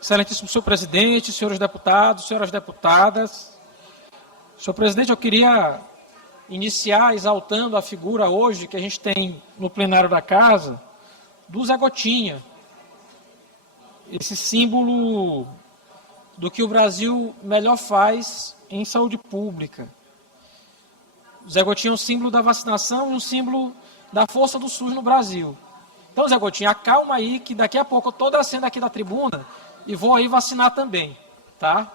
Excelentíssimo senhor presidente, senhores deputados, senhoras deputadas. Senhor presidente, eu queria iniciar exaltando a figura hoje que a gente tem no plenário da casa, do Zé Gotinha. Esse símbolo do que o Brasil melhor faz em saúde pública. O Zé Gotinha é um símbolo da vacinação e um símbolo da força do SUS no Brasil. Então, Zé Gotinha, acalma aí que daqui a pouco eu estou descendo aqui da tribuna e vou aí vacinar também, tá?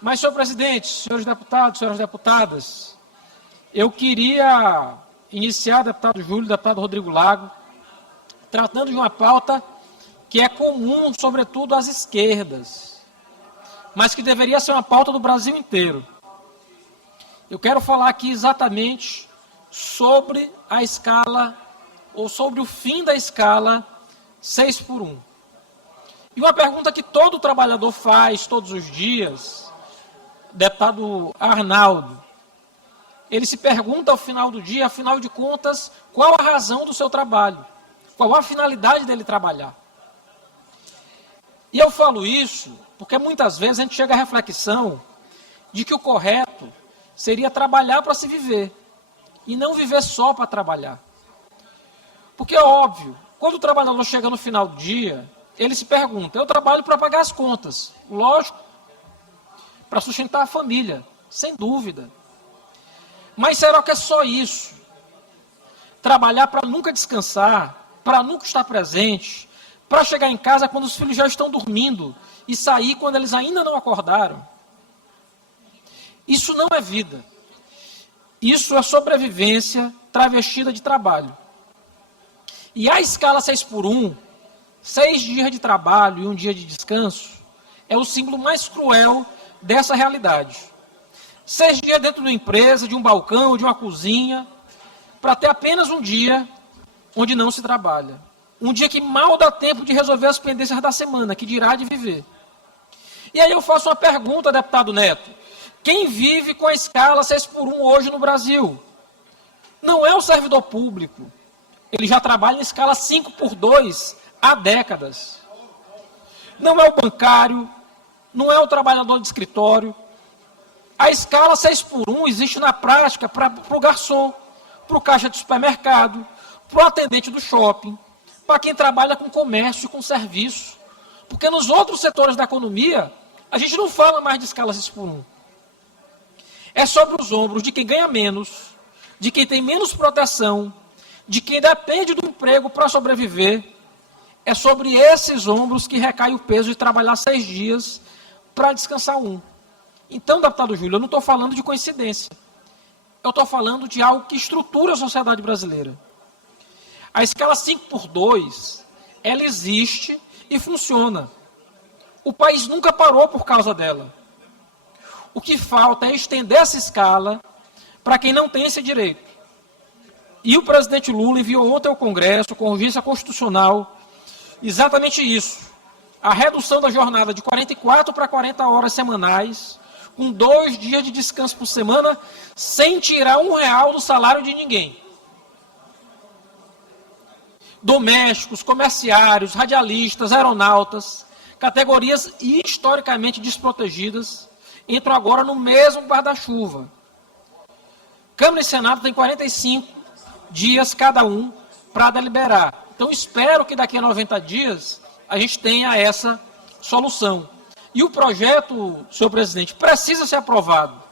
Mas, senhor presidente, senhores deputados, senhoras deputadas, eu queria iniciar, deputado Júlio, deputado Rodrigo Lago, tratando de uma pauta que é comum, sobretudo, às esquerdas, mas que deveria ser uma pauta do Brasil inteiro. Eu quero falar aqui exatamente sobre a escala, ou sobre o fim da escala 6x1. E uma pergunta que todo trabalhador faz todos os dias, deputado Arnaldo, ele se pergunta ao final do dia, afinal de contas, qual a razão do seu trabalho? Qual a finalidade dele trabalhar? E eu falo isso porque muitas vezes a gente chega à reflexão de que o correto seria trabalhar para se viver e não viver só para trabalhar. Porque é óbvio, quando o trabalhador chega no final do dia, ele se pergunta, eu trabalho para pagar as contas, lógico, para sustentar a família, sem dúvida. Mas será que é só isso? Trabalhar para nunca descansar, para nunca estar presente, para chegar em casa quando os filhos já estão dormindo e sair quando eles ainda não acordaram? Isso não é vida. Isso é sobrevivência travestida de trabalho. E a escala 6x1, 6 dias de trabalho e 1 dia de descanso, é o símbolo mais cruel dessa realidade. 6 dias dentro de uma empresa, de um balcão, de uma cozinha, para ter apenas um dia onde não se trabalha. Um dia que mal dá tempo de resolver as pendências da semana, que dirá de viver. E aí eu faço uma pergunta, deputado Neto. Quem vive com a escala 6x1 hoje no Brasil? Não é o servidor público. Ele já trabalha em escala 5x2 há décadas. Não é o bancário, não é o trabalhador de escritório. A escala 6x1 existe na prática para o garçom, para o caixa de supermercado, para o atendente do shopping, para quem trabalha com comércio e com serviço. Porque nos outros setores da economia, a gente não fala mais de escala 6x1. É sobre os ombros de quem ganha menos, de quem tem menos proteção, de quem depende do emprego para sobreviver. É sobre esses ombros que recai o peso de trabalhar 6 dias para descansar 1. Então, deputado Júlio, eu não estou falando de coincidência. Eu estou falando de algo que estrutura a sociedade brasileira. A escala 5x2, ela existe e funciona. O país nunca parou por causa dela. O que falta é estender essa escala para quem não tem esse direito. E o presidente Lula enviou ontem ao Congresso, com urgência constitucional, exatamente isso. A redução da jornada de 44 para 40 horas semanais, com 2 dias de descanso por semana, sem tirar R$1 do salário de ninguém. Domésticos, comerciários, radialistas, aeronautas, categorias historicamente desprotegidas, entram agora no mesmo guarda-chuva. Câmara e Senado têm 45 dias cada um para deliberar. Então, espero que daqui a 90 dias a gente tenha essa solução. E o projeto, senhor presidente, precisa ser aprovado.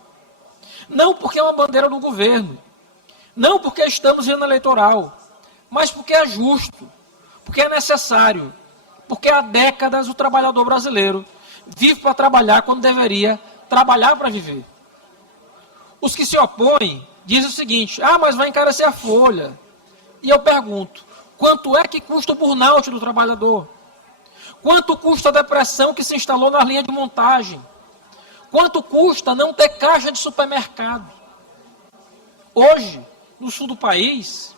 Não porque é uma bandeira do governo, não porque estamos em ano eleitoral, mas porque é justo, porque é necessário, porque há décadas o trabalhador brasileiro vive para trabalhar quando deveria trabalhar para viver. Os que se opõem dizem o seguinte, mas vai encarecer a folha. E eu pergunto, quanto é que custa o burnout do trabalhador? Quanto custa a depressão que se instalou na linha de montagem? Quanto custa não ter caixa de supermercado? Hoje, no sul do país,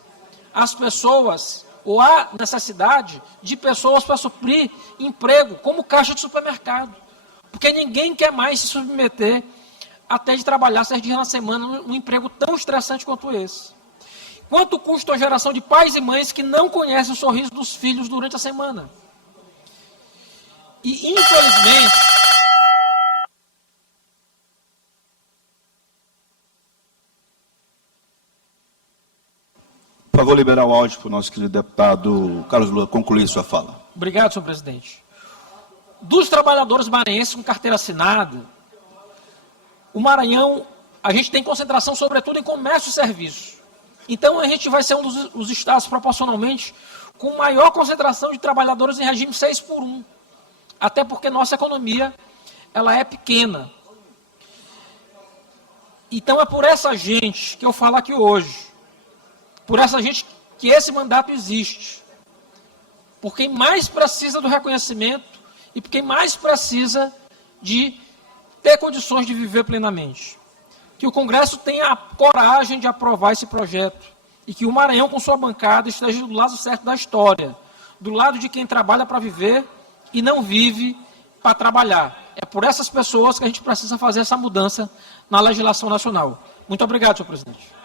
as pessoas, ou há necessidade de pessoas para suprir emprego como caixa de supermercado. Porque ninguém quer mais se submeter até de trabalhar 6 dias na semana num emprego tão estressante quanto esse. Quanto custa a geração de pais e mães que não conhecem o sorriso dos filhos durante a semana? E, infelizmente, por favor, liberar o áudio para o nosso querido deputado Carlos Lula concluir sua fala. obrigado, senhor presidente. Dos trabalhadores maranhenses com carteira assinada, o Maranhão, a gente tem concentração, sobretudo, em comércio e serviços. Então, a gente vai ser um dos estados, proporcionalmente, com maior concentração de trabalhadores em regime 6x1. Até porque nossa economia, ela é pequena. Então, é por essa gente que eu falo aqui hoje. Por essa gente que esse mandato existe. Por quem mais precisa do reconhecimento e por quem mais precisa de ter condições de viver plenamente. Que o Congresso tenha a coragem de aprovar esse projeto e que o Maranhão, com sua bancada, esteja do lado certo da história, do lado de quem trabalha para viver e não vive para trabalhar. É por essas pessoas que a gente precisa fazer essa mudança na legislação nacional. Muito obrigado, senhor presidente.